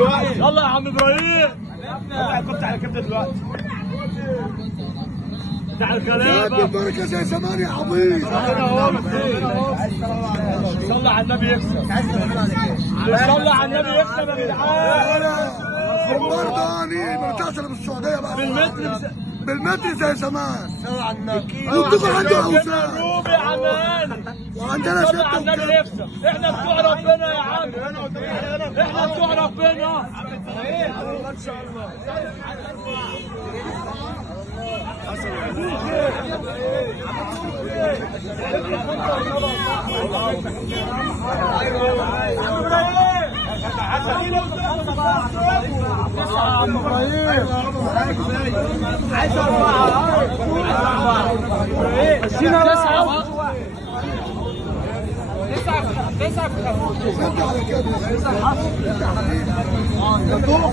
دلوقتي. يلا يا عم ابراهيم. يلا كنت على كبده دلوقتي. بتاع الغلابه. البركه زي زمان يا عبيط. صلى على النبي يكسب. صلى على النبي يكسب يا جدعان. برضه اني منتشر بالسعوديه بقى بالمتر زي زمان. صلى على النبي. وانتم عنده اوزان. روبي عمان. وعندنا صلى على النبي يكسب. احنا بتوع ربنا يا عم. احنا بتوع ربنا. ان شاء الله. عم ابراهيم عايز 4 9 9